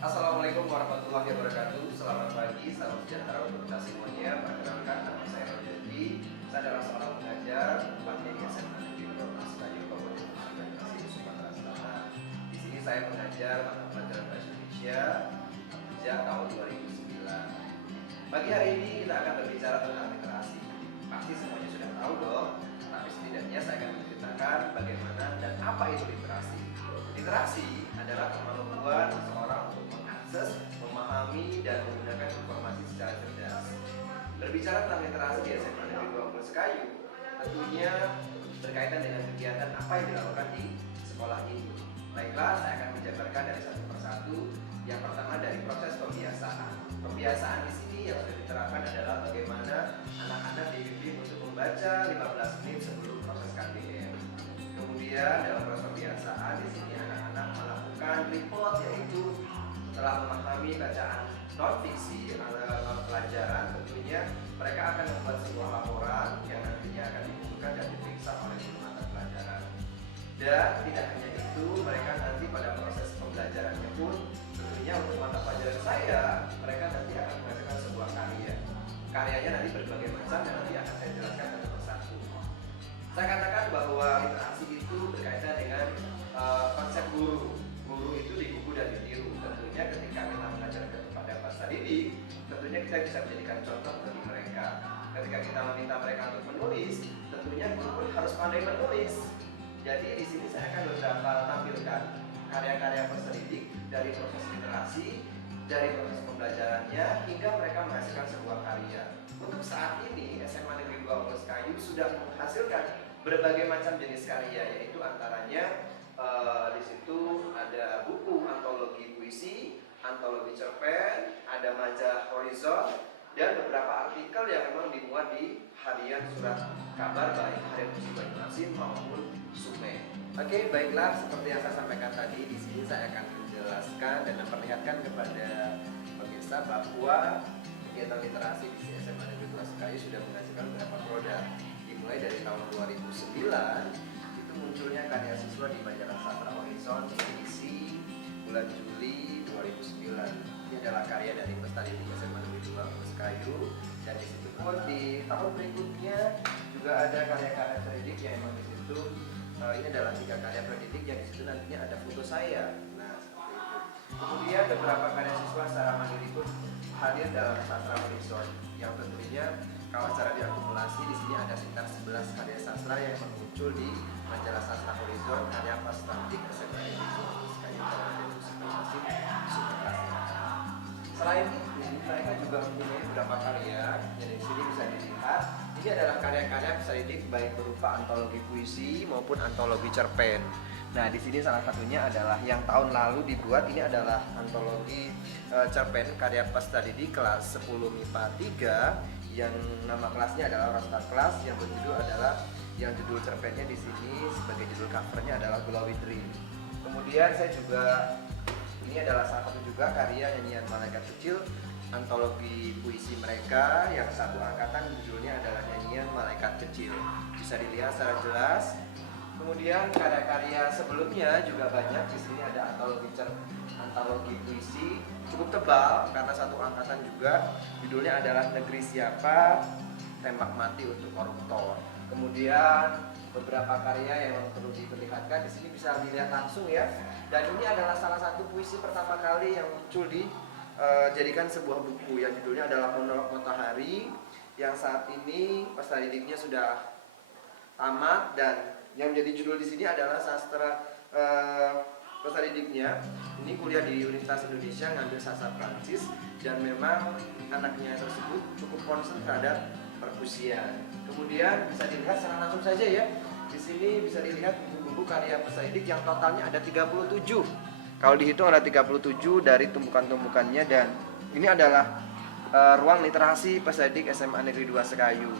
Assalamualaikum warahmatullahi wabarakatuh. Selamat pagi, salam sejahtera untuk kita semuanya. Perkenalkan, nama saya Rojodi. Saya adalah seorang pengajar tepatnya di SMA Negeri 12 Kayu, Kabupaten Bekasi, Sumatera Selatan. Di sini saya mengajar mata pelajaran bahasa Indonesia sejak tahun 2009. Pagi hari ini kita akan berbicara tentang literasi. Pasti semuanya sudah tahu dong, tapi setidaknya saya akan menceritakan bagaimana dan apa itu literasi. Literasi adalah kemampuan seseorang untuk mengakses, memahami, dan menggunakan informasi secara cerdas. Berbicara tentang literasi di SMA Negeri 12 Sekayu, tentunya berkaitan dengan kegiatan apa yang dilakukan di sekolah ini. Baiklah, saya akan menjabarkan dari satu persatu. Yang pertama dari proses pembiasaan. Pembiasaan di sini yang sudah diterapkan adalah bagaimana anak-anak dibimbing untuk membaca 15 menit sebelum proses KBM. Kemudian dalam proses pembiasaan di sini anak-anak melakukan report, yaitu setelah memahami bacaan non fiksi atau pelajaran, tentunya mereka akan membuat sebuah laporan yang nantinya akan dibutuhkan dan diperiksa oleh guru mata pelajaran. Dan tidak hanya itu, mereka nanti pada proses pembelajarannya pun tentunya untuk mata pelajaran saya, mereka nanti akan menghasilkan sebuah karya. Karyanya nanti berbagai macam dan nanti akan saya jelaskan satu persatu. Saya katakan bahwa literasi itu berkaitan dengan konsep guru. Guru itu digugu dan ditiru. Tentunya ketika kita mengajarkan kepada peserta didik, tentunya kita bisa menjadikan contoh bagi mereka. Ketika kita meminta mereka untuk menulis, tentunya guru pun harus pandai menulis. Jadi di sini saya akan beberapa tampilkan karya-karya peserta didik dari proses literasi, dari proses pembelajarannya hingga mereka menghasilkan sebuah karya. Untuk saat ini SMA Negeri 12 Kayu sudah menghasilkan berbagai macam jenis karya, yaitu antaranya di situ ada buku antologi puisi, antologi cerpen, ada majalah Horizon, dan beberapa artikel yang memang dimuat di harian surat kabar baik Harian Musik Banyuasin maupun Sume. Oke, baiklah, seperti yang saya sampaikan tadi, di sini saya akan menjelaskan dan memperlihatkan kepada pemirsa bahwa kegiatan literasi di SMA Negeri 12 Sekayu sudah menghasilkan beberapa produk. Dimulai dari tahun 2009, itu munculnya karya siswa di majalah Sastra Horizon edisi bulan Juli 2009. Ini adalah karya dari peserta didik SMA Negeri 12 Sekayu, dan di situ pun di tahun berikutnya juga ada karya-karya pendidik yang memang di situ ini adalah 3 karya pendidik yang di situ nantinya ada foto saya. Nah, seperti itu. Kemudian beberapa karya siswa secara mandiri pun hadir dalam Sastra Horizon yang tentunya kalau secara diakumulasi di sini ada sekitar 11 karya sastra yang muncul di majalah Sastra Horizon karya peserta didik SMA Negeri 12 Sekayu Kabupaten Bekasi, Sumatera Selatan. Selain itu, mereka juga mempunyai beberapa karya yang di sini bisa dilihat. Ini adalah karya-karya peserta didik baik berupa antologi puisi maupun antologi cerpen. Nah, di sini salah satunya adalah yang tahun lalu dibuat. Ini adalah antologi cerpen karya peserta didik kelas 10 MIPA 3 yang nama kelasnya adalah Rostar Kelas, yang berjudul adalah yang judul cerpennya di sini sebagai judul covernya adalah Glowy Dream. Kemudian saya juga ini adalah salah satu juga karya nyanyian Malaikat Kecil, antologi puisi mereka yang satu angkatan, judulnya adalah nyanyian Malaikat Kecil. Bisa dilihat secara jelas. Kemudian karya-karya sebelumnya juga banyak. Di sini ada antologi puisi cukup tebal karena satu angkatan juga. Judulnya adalah Negeri Siapa, Tembak Mati untuk Koruptor. Kemudian beberapa karya yang perlu diperlihatkan di sini bisa dilihat langsung ya. Dan ini adalah salah satu puisi pertama kali yang muncul dijadikan sebuah buku yang judulnya adalah Monolog Matahari, yang saat ini peserta didiknya sudah tamat, dan yang menjadi judul di sini adalah sastra peserta didiknya. Ini kuliah di Universitas Indonesia ngambil sastra Prancis, dan memang anaknya tersebut cukup concern terhadap perpusian. Kemudian bisa dilihat secara langsung saja ya. Di sini bisa dilihat buku-buku karya peserta didik yang totalnya ada 37. Kalau dihitung ada 37 dari tumpukan-tumpukannya, dan ini adalah ruang literasi peserta didik SMA Negeri 2 Sekayu.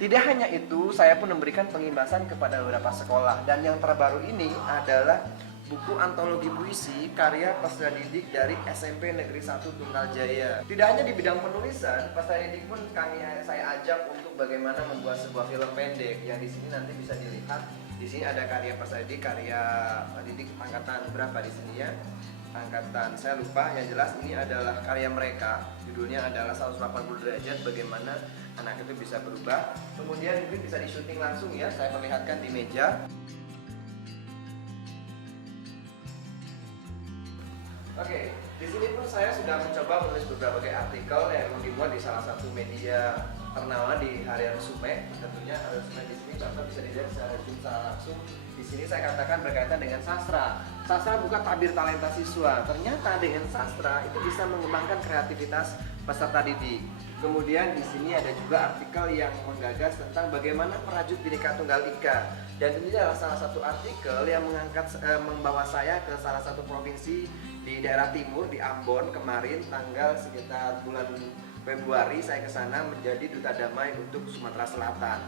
Tidak hanya itu, saya pun memberikan pengimbasan kepada beberapa sekolah, dan yang terbaru ini adalah buku antologi puisi karya peserta didik dari SMP Negeri 1 Tunggal Jaya. Tidak hanya di bidang penulisan, peserta didik pun saya ajak untuk bagaimana membuat sebuah film pendek yang di sini nanti bisa dilihat. Di sini ada karya peserta didik, karya didik angkatan berapa di sini ya? angkatan saya lupa, yang jelas ini adalah karya mereka. Judulnya adalah 180 derajat bagaimana anak itu bisa berubah. Kemudian mungkin bisa di syuting langsung ya, saya perlihatkan di meja. Oke, di sini pun saya sudah mencoba menulis beberapa artikel yang dimuat di salah satu media ternama di harian Sumek. Tentunya harian Sumek di sini Bapak bisa dilihat secara zoom secara langsung. Di sini saya katakan berkaitan dengan sastra. Sastra bukan tabir talenta siswa. Ternyata dengan sastra itu bisa mengembangkan kreativitas peserta didik. Kemudian di sini ada juga artikel yang menggagas tentang bagaimana merajut Bhinneka Tunggal Ika. Dan ini adalah salah satu artikel yang membawa saya ke salah satu provinsi di daerah timur, di Ambon kemarin tanggal sekitar bulan Februari saya ke sana menjadi duta damai untuk Sumatera Selatan.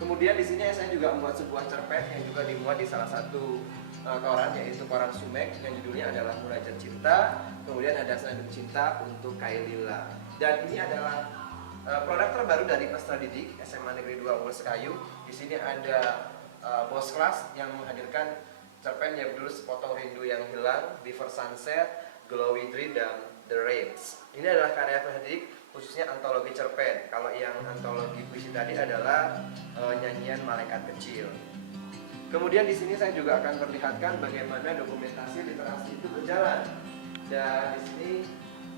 Kemudian di sini saya juga membuat sebuah cerpen yang juga dimuat di salah satu koran, yaitu koran Sumek, yang judulnya adalah Munajat Cinta. Kemudian ada Senandung Cinta untuk Kailila. Dan ini adalah produk terbaru dari peserta didik SMA Negeri 2 Unggul Sekayu. Di sini ada bos kelas yang menghadirkan cerpen yang berjudul Sepotong Rindu Yang Hilang, River Sunset, Glowy Dream, dan The Rains. Ini adalah karya peserta didik, khususnya antologi cerpen. Kalau yang antologi puisi tadi adalah nyanyian Malaikat Kecil. Kemudian di sini saya juga akan perlihatkan bagaimana dokumentasi literasi itu berjalan. Dan di sini,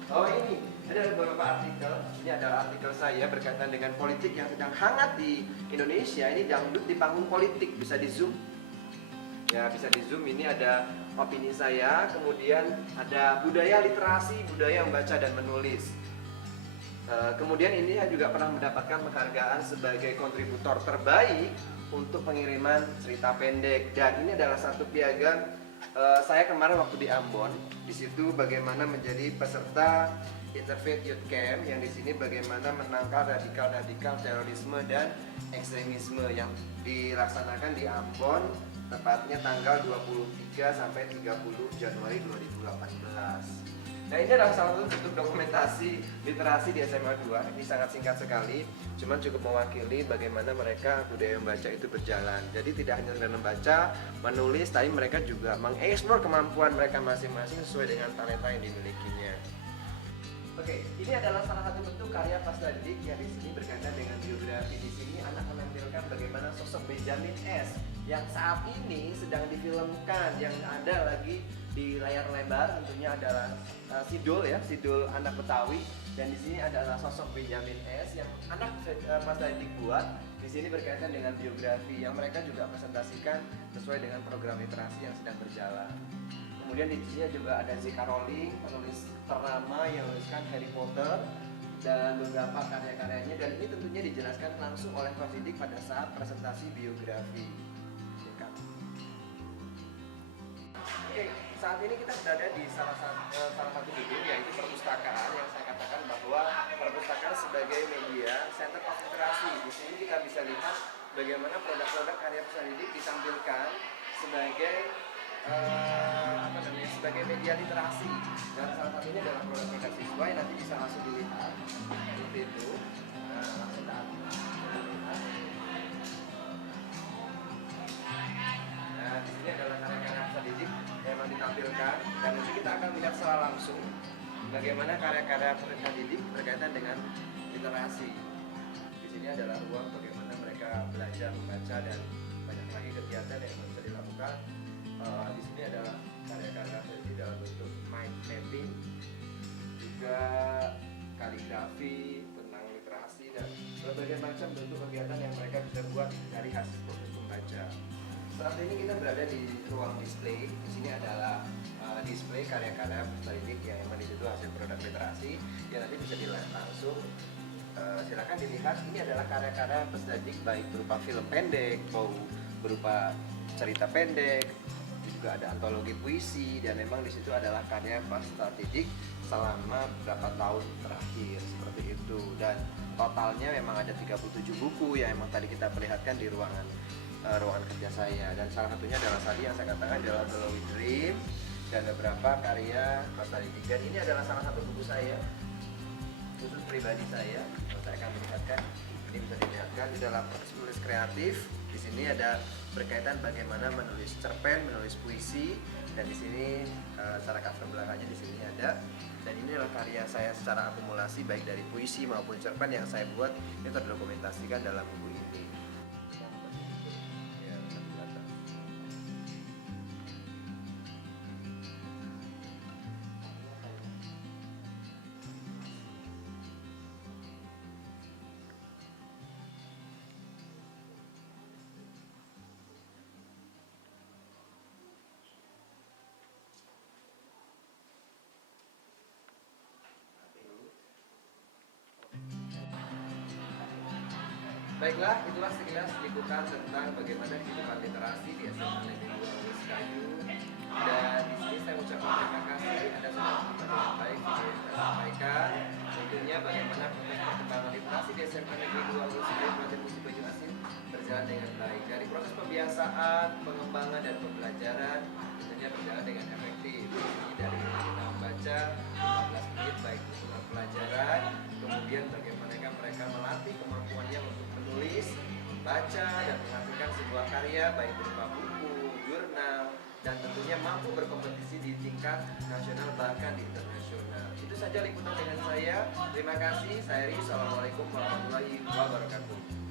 ini ada beberapa artikel. Ini adalah artikel saya berkaitan dengan politik yang sedang hangat di Indonesia. Ini dangdut di panggung politik. Bisa di zoom? Ya, bisa di zoom. Ini ada opini saya. Kemudian ada budaya literasi, budaya membaca dan menulis. Kemudian ini saya juga pernah mendapatkan penghargaan sebagai kontributor terbaik untuk pengiriman cerita pendek. Dan ini adalah satu piagam saya kemarin waktu di Ambon. Di situ bagaimana menjadi peserta Interfaith Youth Camp, yang di sini bagaimana menangkal radikal terorisme dan ekstremisme yang dilaksanakan di Ambon, tepatnya tanggal 23 sampai 30 Januari 2018. Nah, ini adalah salah satu bentuk dokumentasi literasi di SMA 2. Ini sangat singkat sekali, cuman cukup mewakili bagaimana mereka budaya membaca itu berjalan. Jadi tidak hanya sekedar membaca, menulis, tapi mereka juga mengeksplor kemampuan mereka masing-masing sesuai dengan talenta yang dimilikinya. Oke, ini adalah salah satu bentuk karya peserta didik yang di sini berkaitan dengan biografi. Di sini anak menampilkan bagaimana sosok Benjamin S. yang saat ini sedang difilmkan, yang ada lagi di layar lebar. Tentunya adalah Sidul ya, Sidul anak Betawi. Dan di sini adalah sosok Benjamin S. yang anak peserta didik buat. Di sini berkaitan dengan biografi yang mereka juga presentasikan sesuai dengan program literasi yang sedang berjalan. Kemudian di sini juga ada J.K. Rowling, penulis ternama yang menuliskan Harry Potter dan beberapa karya-karyanya, dan ini tentunya dijelaskan langsung oleh peserta didik pada saat presentasi biografi. Oke, saat ini kita berada di salah satu gedung, yaitu perpustakaan, yang saya katakan bahwa perpustakaan sebagai media center of literasi. Di sini kita bisa lihat bagaimana produk-produk karya peserta didik ditampilkan sebagai sebagai media literasi, dan salah satunya adalah produk-produk siswa yang nanti bisa langsung dilihat seperti itu. Langsung lihat. Nah, di sini adalah karya-karya peserta didik yang memang ditampilkan, dan nanti kita akan melihat secara langsung bagaimana karya-karya peserta didik berkaitan dengan literasi. Di sini adalah ruang bagaimana mereka belajar membaca dan banyak lagi kegiatan yang bisa dilakukan. Di sini adalah karya-karya jadi dalam bentuk mind mapping, juga kaligrafi tentang literasi, dan berbagai macam bentuk kegiatan yang mereka bisa buat dari hasil proses membaca. Saat ini kita berada di ruang display. Di sini adalah display karya-karya peserta didik yang memang di situ hasil produk literasi yang nanti bisa dilihat langsung. Silakan dilihat. Ini adalah karya-karya peserta didik baik berupa film pendek, berupa cerita pendek, juga ada antologi puisi, dan memang di situ adalah karya peserta didik selama beberapa tahun terakhir seperti itu. Dan totalnya memang ada 37 buku yang memang tadi kita perlihatkan di ruangan kerja saya, dan salah satunya adalah tadi yang saya katakan adalah Glowy Dream dan beberapa karya peserta didik. Dan ini adalah salah satu buku saya khusus pribadi saya akan melihatkan. Ini bisa dilihatkan di dalam menulis kreatif. Di sini ada berkaitan bagaimana menulis cerpen, menulis puisi, Dan di sini cara cover belakangnya di sini ada. Dan ini adalah karya saya secara akumulasi baik dari puisi maupun cerpen yang saya buat, ini terdokumentasikan dalam buku ini. Ya, kelihatan. Baiklah, itulah sekilas liputan tentang bagaimana kehidupan literasi di SMA Negeri 2 Lulus Kayu. Dan di sini saya ucapkan terima kasih Anda sudah menyimak dengan baik video yang saya sampaikan. Tentunya bagaimana proses perkembangan literasi di SMA Negeri 2 Lulus Kayu Kabupaten Musi Baju Asin berjalan dengan baik. Dari proses pembiasaan, pengembangan dan pembelajaran tentunya berjalan dengan efektif. Ini dari kita membaca 15 menit baik untuk pelajaran, kemudian bagaimana mereka melatih kemampuannya untuk menulis, membaca, dan menghasilkan sebuah karya baik berupa buku, jurnal, dan tentunya mampu berkompetisi di tingkat nasional bahkan di internasional. Itu saja liputan dengan saya. Terima kasih. Saya Ri. Assalamualaikum warahmatullahi wabarakatuh.